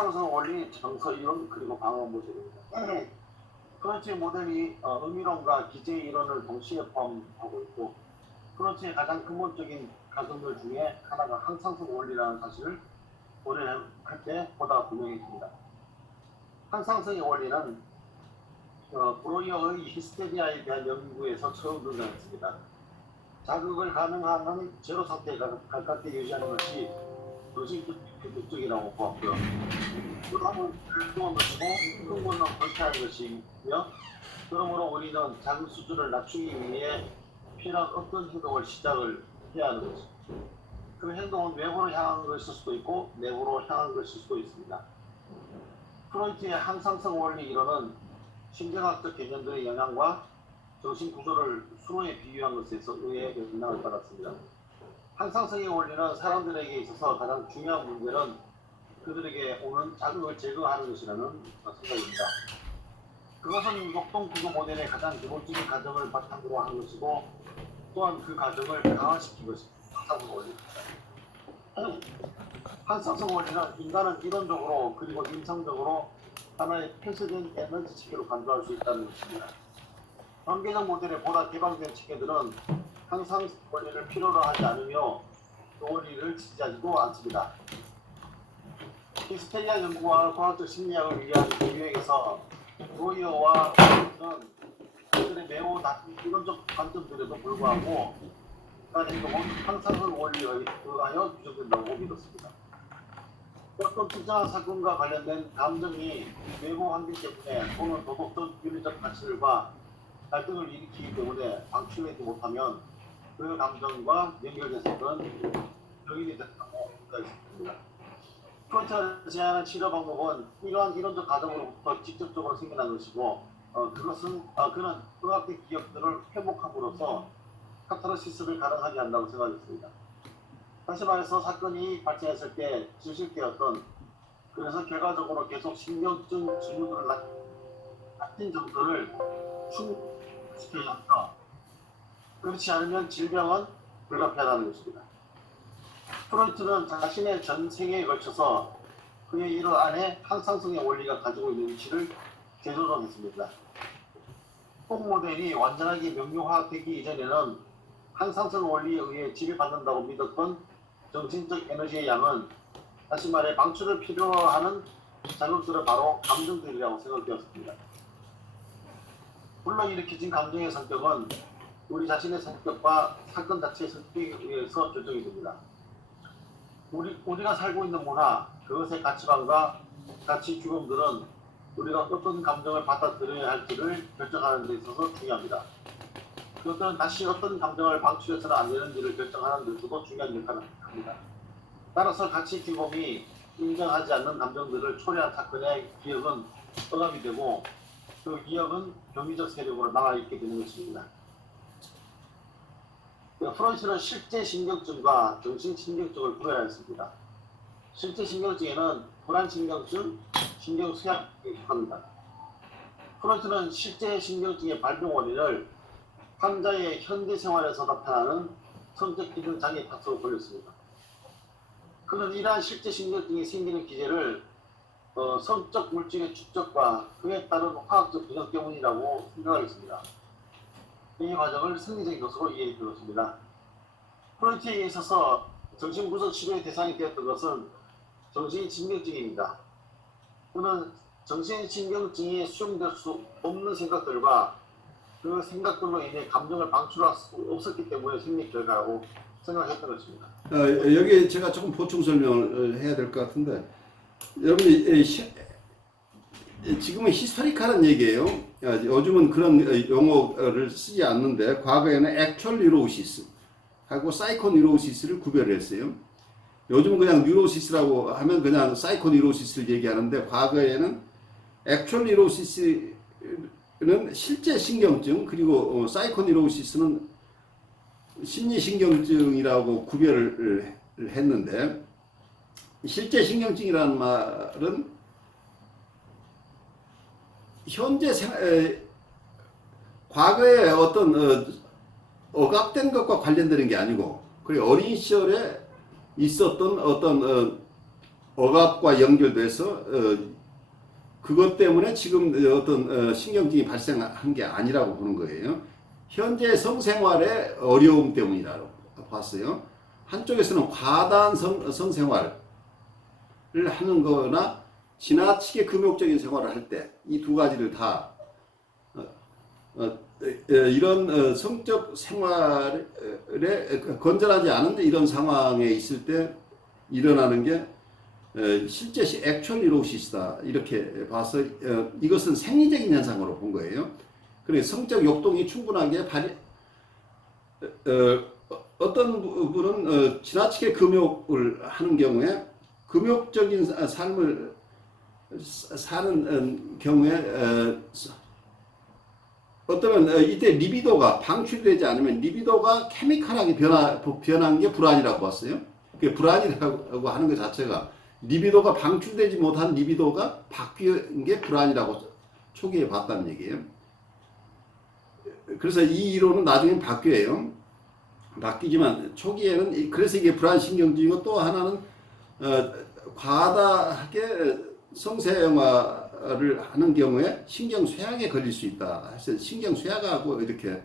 항상성 원리, 정서 이론, 그리고 방어 모델입니다. 프런치의 모델이 의미론과 기재 이론을 동시에 포함하고 있고, 프런치의 가장 근본적인 가정들 중에 하나가 항상성 원리라는 사실을 고려할 때 보다 분명해집니다. 항상성의 원리는 브로이어의 히스테리아에 대한 연구에서 처음 등장했습니다. 자극을 가능한 제로 상태에 가깝게 유지하는 것이 정신적 목적이라고 보았고요. 그러면 활동한 것이고 흥분은 불쾌한 것이며, 그러므로 우리는 자극 수준을 낮추기 위해 필요한 어떤 행동을 시작을 해야 하는 것입니다. 그 행동은 외부로 향한 것일 수도 있고 내부로 향한 것일 수도 있습니다. 프로이트의 항상성 원리 이론은 심리학적 개념들의 영향과 정신 구조를 수로에 비유한 것에서 의외의 영향을 받았습니다. 항상성의 원리는 사람들에게 있어서 가장 중요한 문제는 그들에게 오는 자극을 제거하는 것이라는 생각입니다. 그것은 역동구조 모델의 가장 기본적인 가정을 바탕으로 한 것이고, 또한 그 가정을 강화시킨 것입니다. 항상성 원리입니다. 항상성 원리는 인간은 이론적으로 그리고 임상적으로 하나의 폐쇄된 에너지 체계로 간주할 수 있다는 것입니다. 관계적 모델에 보다 개방된 체계들은 항상 원리를 필요로 하지 않으며 그 원리를 지지하지도 않습니다. 히스테리아 연구와 과학적 심리학을 위한 교육에서 브로이어와 프로이트는 그들의 매우 낮은 이론적 관점들에도 불구하고 인간 행동은 항상성 원리에 의하여 규정된다고 믿었습니다. 어떤 특정한 사건과 관련된 감정이 외부 환경 때문에 또는 도덕적 윤리적 가치들과 갈등을 일으키기 때문에 방출하지 못하면 그 감정과 연결된 사건은 병인이 됐다고 생각했습니다. 프로이트가 제안한 치료 방법은 이러한 이론적 과정으로부터 직접적으로 생겨난 것이고, 그는 의학적 기억들을 회복함으로써 카타르시스를 가능하게 한다고 생각했습니다. 다시 말해서 사건이 발생했을 때 진실되었던, 그래서 결과적으로 계속 신경증 징후들을 낮은 정도를 충족시켜야 한다. 그렇지 않으면 질병은 불가피하다는 것입니다. 프로이트는 자신의 전 생애에 걸쳐서 그의 이론 안에 항상성의 원리가 가지고 있는 위치를 재조정했습니다. 꼭 모델이 완전하게 명료화되기 이전에는 항상성 원리에 의해 지배받는다고 믿었던 정신적 에너지의 양은, 다시 말해 방출을 필요로 하는 자극들은 바로 감정들이라고 생각되었습니다. 불러일으켜진 감정의 성격은 우리 자신의 성격과 사건 자체의 성격에 의해서 결정이 됩니다. 우리가 살고 있는 문화, 그것의 가치관과 가치 규범들은 우리가 어떤 감정을 받아들여야 할지를 결정하는 데 있어서 중요합니다. 그것들은 다시 어떤 감정을 방출해서는 안 되는지를 결정하는 데서도 중요한 역할을 합니다. 따라서 가치 규범이 인정하지 않는 감정들을 초래한 사건의 기억은 억압이 되고, 그 기억은 병리적 세력으로 남아있게 되는 것입니다. 프로이트는 실제 신경증과 정신신경증을 구별하였습니다. 실제 신경증에는 불안신경증, 신경쇠약에 속합니다. 프로이트는 실제 신경증의 발병 원인을 환자의 현대생활에서 나타나는 성적 기능 장애 탓으로 돌렸습니다. 그는 이러한 실제 신경증이 생기는 기제를 성적 물질의 축적과 그에 따른 화학적 변형 때문이라고 생각하겠습니다. 이 과정을 생리적인 것으로 이해해 주었습니다. 프로이트에 있어서 정신분석 치료의 대상이 되었던 것은 정신신경증입니다. 그는 정신신경증이 수용될 수 없는 생각들과 그 생각들로 인해 감정을 방출할 수 없었기 때문에 생리 결과라고 생각했던 것입니다. 여기 제가 조금 보충 설명을 해야 될 것 같은데, 여러분이 지금은 히스토리컬한 얘기예요. 요즘은 그런 용어를 쓰지 않는데, 과거에는 액츄얼 뉴로시스 하고 사이코 뉴로시스를 구별했어요. 요즘은 그냥 뉴로시스라고 하면 그냥 사이코 뉴로시스를 얘기하는데, 과거에는 액츄얼 뉴로시스는 실제 신경증, 그리고 사이코 뉴로시스는 심리신경증이라고 구별을 했는데, 실제 신경증이라는 말은 현재 과거에 어떤 억압된 것과 관련되는 게 아니고, 그리고 어린 시절에 있었던 어떤 억압과 연결돼서 그것 때문에 지금 어떤 신경증이 발생한 게 아니라고 보는 거예요. 현재 성생활의 어려움 때문이라고 봤어요. 한쪽에서는 과다한 성생활을 하는 거나 지나치게 금욕적인 생활을 할 때 이 두 가지를 다 이런 성적 생활에 건전하지 않은 이런 상황에 있을 때 일어나는 게 실제 액츄얼 뉴로시스다 이렇게 봐서 이것은 생리적인 현상으로 본 거예요. 그래서 성적 욕동이 충분하게 어떤 분은 지나치게 금욕을 하는 경우에 금욕적인 삶을 사는 경우에 어떠면 이때 리비도가 방출되지 않으면 리비도가 케미컬하게 변한 게 불안이라고 봤어요. 그 불안이라고 하는 것 자체가 리비도가 방출되지 못한 리비도가 바뀐 게 불안이라고 초기에 봤다는 얘기예요. 그래서 이 이론은 나중에 바뀌어요. 바뀌지만 초기에는 그래서 이게 불안신경증이고 또 하나는 과다하게 성생활을 하는 경우에 신경쇠약에 걸릴 수 있다. 그래서 신경쇠약하고 이렇게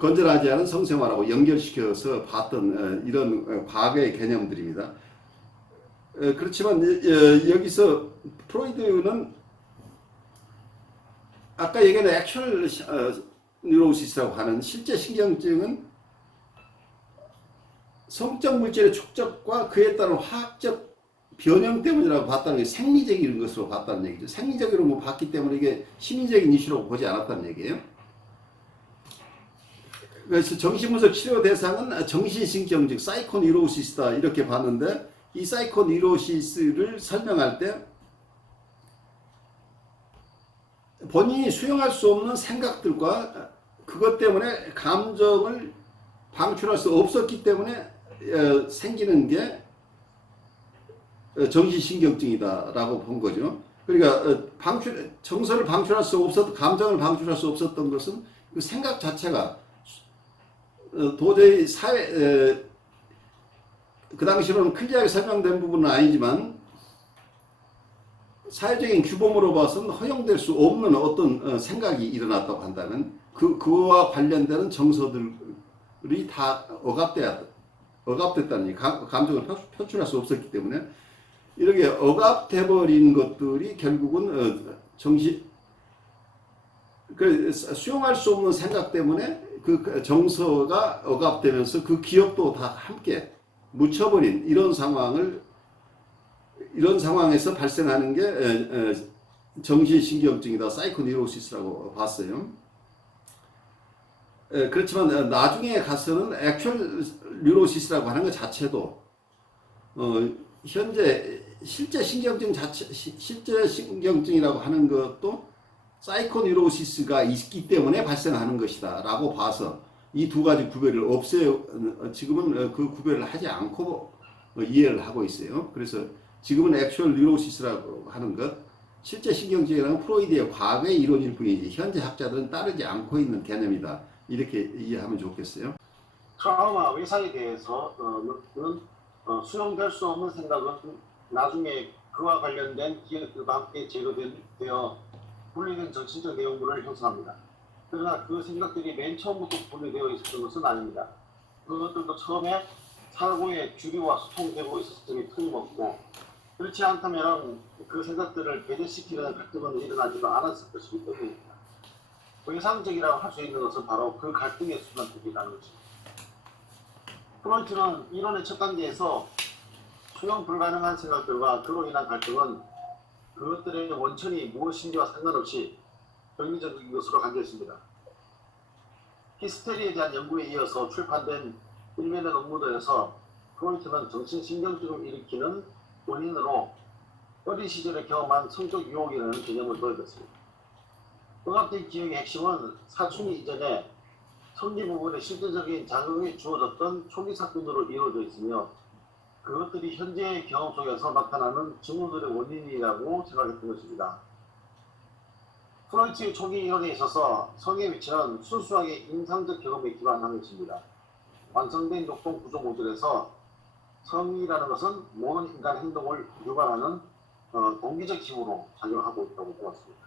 건전하지 않은 성생활하고 연결시켜서 봤던 이런 과거의 개념들입니다. 그렇지만 여기서 프로이드는 아까 얘기한 액츄얼 뉴로시스라고 하는 실제 신경증은 성적 물질의 축적과 그에 따른 화학적 변형 때문이라고 봤다는 게 생리적인 것으로 봤다는 얘기죠. 생리적으로 뭐 봤기 때문에 이게 심리적인 이슈라고 보지 않았다는 얘기예요. 그래서 정신분석 치료 대상은 정신신경증, 사이코뉴로시스다 이렇게 봤는데 이 사이코뉴로시스를 설명할 때 본인이 수용할 수 없는 생각들과 그것 때문에 감정을 방출할 수 없었기 때문에 생기는 게 정신신경증이다라고 본 거죠. 그러니까 정서를 방출할 수 없었던 감정을 방출할 수 없었던 것은 그 생각 자체가 도저히 그 당시로는 클리어하게 설명된 부분은 아니지만 사회적인 규범으로 봐서는 허용될 수 없는 어떤 생각이 일어났다고 한다면 그와 관련되는 정서들이 다 억압됐다는 얘기, 감정을 표출할 수 없었기 때문에 이렇게 억압돼버린 것들이 결국은 수용할 수 없는 생각 때문에 그 정서가 억압되면서 그 기억도 다 함께 묻혀버린 이런 상황에서 발생하는 게 정신신경증이다, 사이코뉴로시스라고 봤어요. 그렇지만 나중에 가서는 액츄얼 뉴로시스라고 하는 것 자체도 현재 실제 신경증이라고 하는 것도 사이코뉴로시스가 있기 때문에 발생하는 것이다 라고 봐서 이 두 가지 구별을 지금은 그 구별을 하지 않고 이해를 하고 있어요. 그래서 지금은 액츄얼 뉴로시스라고 하는 것, 실제 신경증이라는 프로이드의 과거의 이론일 뿐이지 현재 학자들은 따르지 않고 있는 개념이다. 이렇게 이해하면 좋겠어요. 트라우마 외상에 대해서 수용될 수 없는 생각은 나중에 그와 관련된 기억들과 함께 제거되어 분리된 정신적 내용물을 형성합니다. 그러나 그 생각들이 맨 처음부터 분리되어 있었던 것은 아닙니다. 그것들도 처음에 사고의 주류와 소통되고 있었음이 틀림없고 그렇지 않다면 그 생각들을 배제시키려는 갈등은 일어나지도 않았을 것이기 때문입니다. 외상적이라고 할 수 있는 것은 바로 그 갈등의 순환적이라는 것입니다. 프로이트는 이론의 첫 단계에서 수용 불가능한 생각들과 그로 인한 갈등은 그것들의 원천이 무엇인지와 상관없이 병리적인 것으로 간주했습니다. 히스테리에 대한 연구에 이어서 출판된 일면의 논문들에서 프로이트는 정신신경증을 일으키는 원인으로 어린 시절에 경험한 성적 유혹이라는 개념을 도입했습니다. 억압된 기억의 핵심은 사춘기 이전에 성기 부분에 실질적인 자극이 주어졌던 초기 사건으로 이루어져 있으며 그것들이 현재의 경험 속에서 나타나는 증후들의 원인이라고 생각했던 것입니다. 프로이트의 초기 이론에 있어서 성의 위치는 순수하게 임상적 경험에 기반한 것입니다. 완성된 욕동 구조 모델에서 성의라는 것은 모든 인간 행동을 유발하는 동기적 힘으로 작용하고 있다고 보았습니다.